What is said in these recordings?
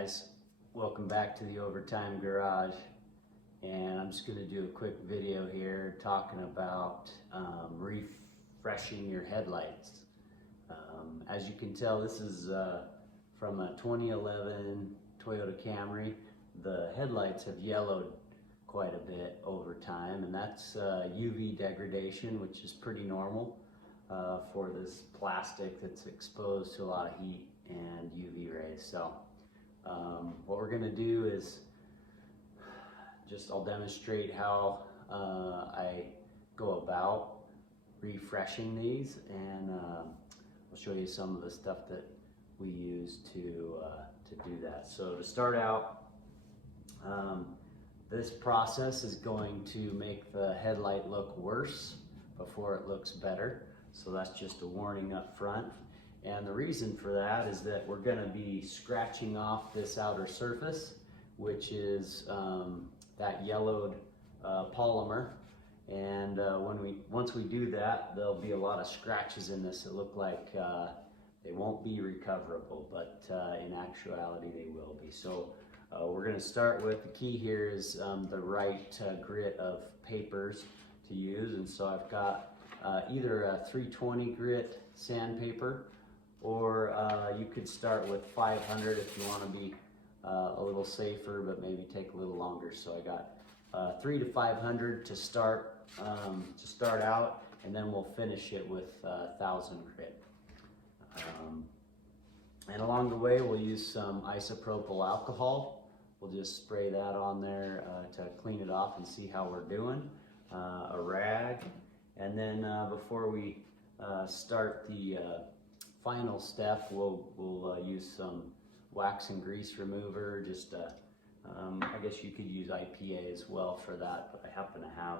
guys, welcome back to the Overtime Garage, and I'm just going to do a quick video here talking about refreshing your headlights. As you can tell, this is from a 2011 Toyota Camry. The headlights have yellowed quite a bit over time, and that's UV degradation, which is pretty normal for this plastic that's exposed to a lot of heat and UV rays. So what we're going to do is I'll demonstrate how I go about refreshing these, and I'll show you some of the stuff that we use to do that. So to start out, this process is going to make the headlight look worse before it looks better. So that's just a warning up front. And the reason for that is that we're going to be scratching off this outer surface, which is that yellowed polymer. And once we do that, there'll be a lot of scratches in this that look like they won't be recoverable, but in actuality they will be. So we're going to start with, the key here is the right grit of papers to use. And so I've got either a 320 grit sandpaper, or you could start with 500 if you want to be a little safer, but maybe take a little longer. So I got 300 to 500 to start out, and then we'll finish it with 1000 grit. And along the way, we'll use some isopropyl alcohol. We'll just spray that on there to clean it off and see how we're doing. A rag, and then before we start the final step, we'll use some wax and grease remover. Just I guess you could use IPA as well for that, but I happen to have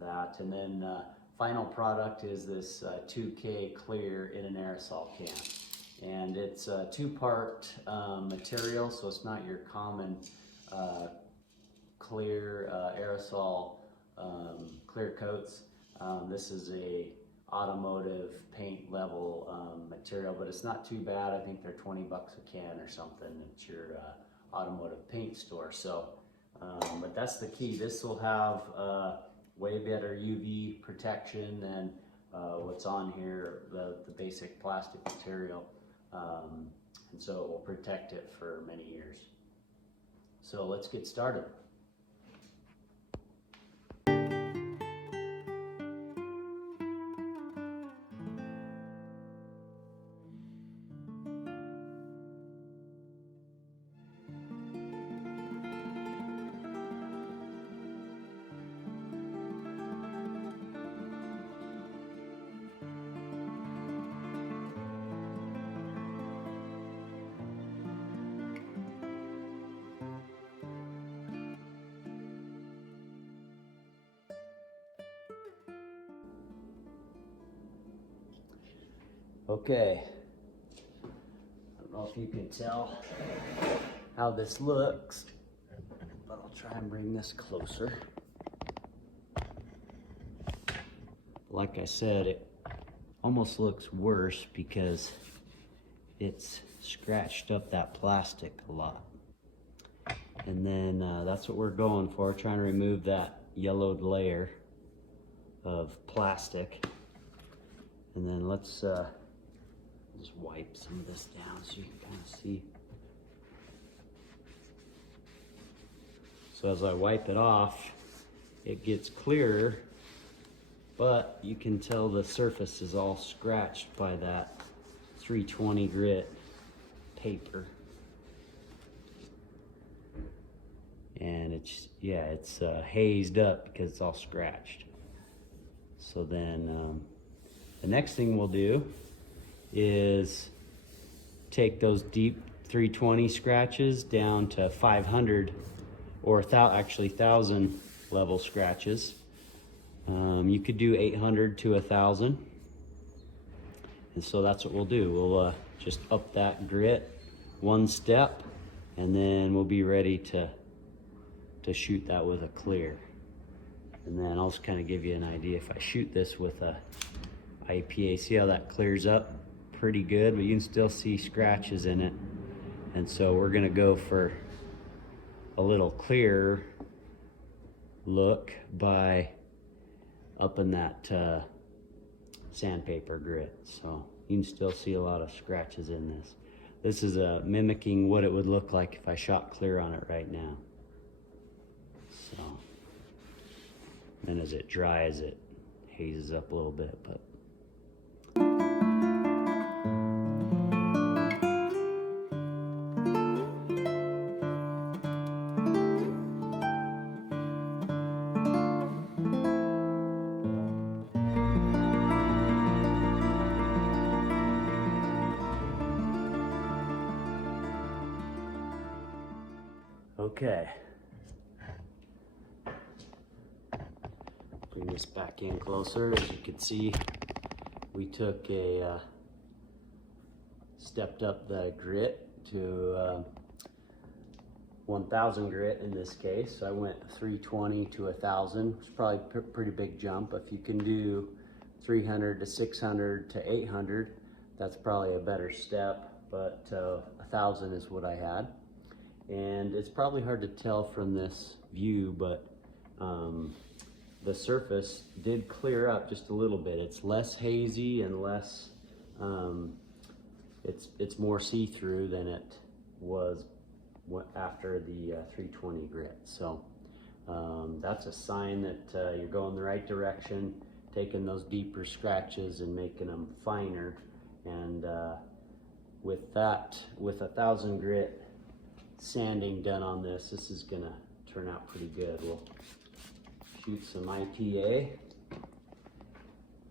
that. And then final product is this 2K clear in an aerosol can, and it's a two-part material, so it's not your common clear aerosol clear coats. This is a automotive paint level material, but it's not too bad. I think they're 20 bucks a can or something at your automotive paint store. So but that's the key. This will have way better UV protection than what's on here, the basic plastic material, and so it will protect it for many years. So let's get started. Okay, I don't know if you can tell how this looks, but I'll try and bring this closer. Like I said, it almost looks worse because it's scratched up that plastic a lot. And then that's what we're going for, trying to remove that yellowed layer of plastic. And then let's just wipe some of this down so you can kind of see. So as I wipe it off, it gets clearer, but you can tell the surface is all scratched by that 320 grit paper. And it's hazed up because it's all scratched. So then the next thing we'll do is take those deep 320 scratches down to 500 or 1000 level scratches. You could do 800 to 1000, and so that's what we'll do. We'll just up that grit one step, and then we'll be ready to shoot that with a clear. And then I'll just kind of give you an idea. If I shoot this with a IPA, see how that clears up pretty good, but you can still see scratches in it. And so we're gonna go for a little clearer look by upping that sandpaper grit. So you can still see a lot of scratches in this. This is mimicking what it would look like if I shot clear on it right now. So then as it dries, it hazes up a little bit, but okay. Bring this back in closer. As you can see, we took a stepped up the grit to 1000 grit in this case. So I went 320 to 1000. It's probably a pretty big jump. If you can do 300 to 600 to 800, that's probably a better step, but 1000 is what I had. And it's probably hard to tell from this view, but the surface did clear up just a little bit. It's less hazy and less, it's more see-through than it was after the 320 grit. So that's a sign that you're going the right direction, taking those deeper scratches and making them finer. And with 1000 grit sanding done on this, this is gonna turn out pretty good. We'll shoot some IPA,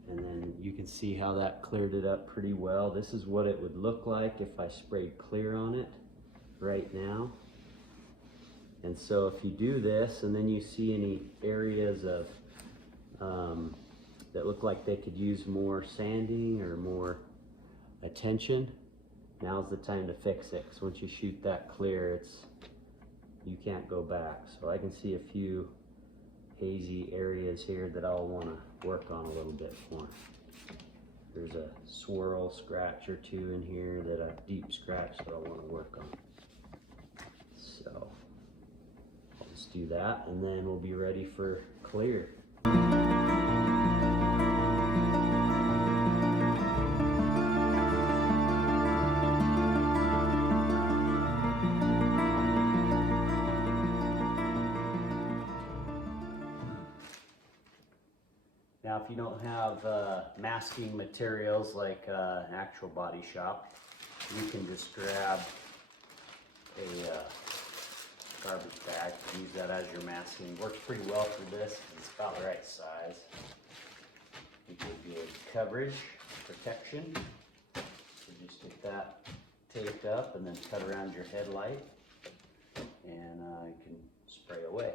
and then you can see how that cleared it up pretty well. This is what it would look like if I sprayed clear on it right now. And so if you do this and then you see any areas of that look like they could use more sanding or more attention, now's the time to fix it, because once you shoot that clear, you can't go back. So I can see a few hazy areas here that I'll want to work on a little bit more. There's a swirl scratch or two in here, that a deep scratch that I want to work on. So I'll just do that, and then we'll be ready for clear. Now, if you don't have masking materials like an actual body shop, you can just grab a garbage bag and use that as your masking. Works pretty well for this. It's about the right size. It gives you coverage, protection. So just get that taped up and then cut around your headlight, and you can spray away.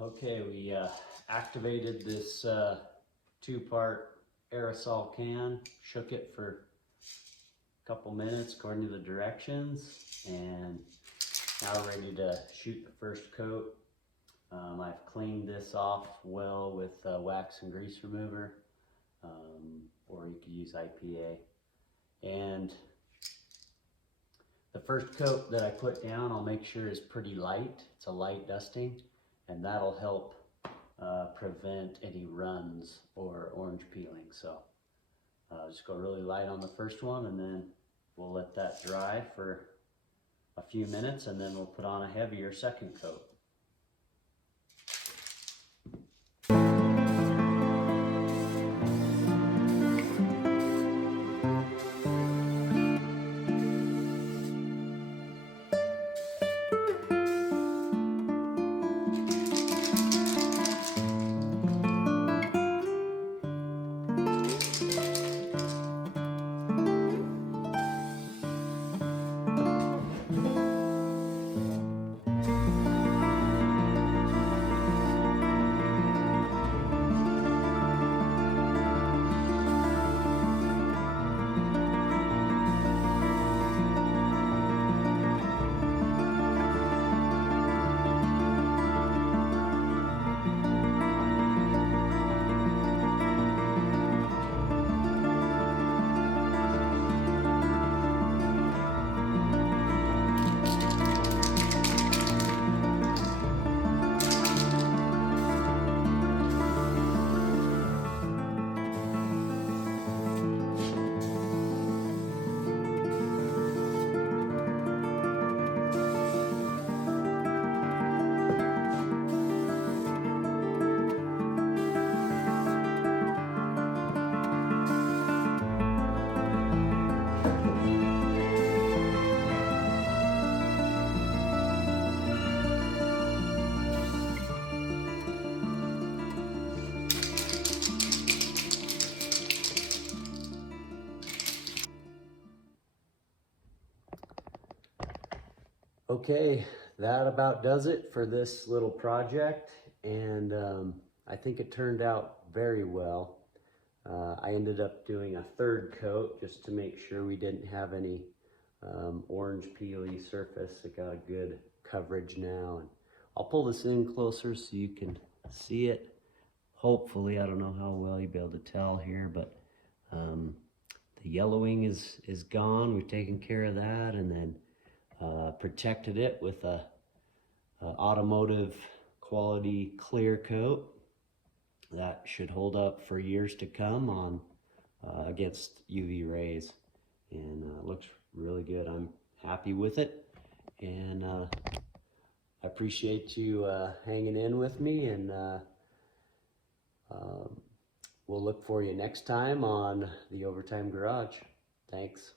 Okay, we activated this 2-part aerosol can, shook it for a couple minutes according to the directions, and now we're ready to shoot the first coat. I've cleaned this off well with wax and grease remover, or you could use IPA. And the first coat that I put down, I'll make sure is pretty light. It's a light dusting, and that'll help prevent any runs or orange peeling. So just go really light on the first one, and then we'll let that dry for a few minutes, and then we'll put on a heavier second coat. Okay, that about does it for this little project, and I think it turned out very well. I ended up doing a third coat just to make sure we didn't have any orange peely surface. It got a good coverage now, and I'll pull this in closer so you can see it. Hopefully, I don't know how well you'll be able to tell here, but the yellowing is gone. We've taken care of that, and then protected it with a automotive quality clear coat that should hold up for years to come on against UV rays, and looks really good. I'm happy with it, and I appreciate you hanging in with me, and we'll look for you next time on the Overtime Garage. Thanks.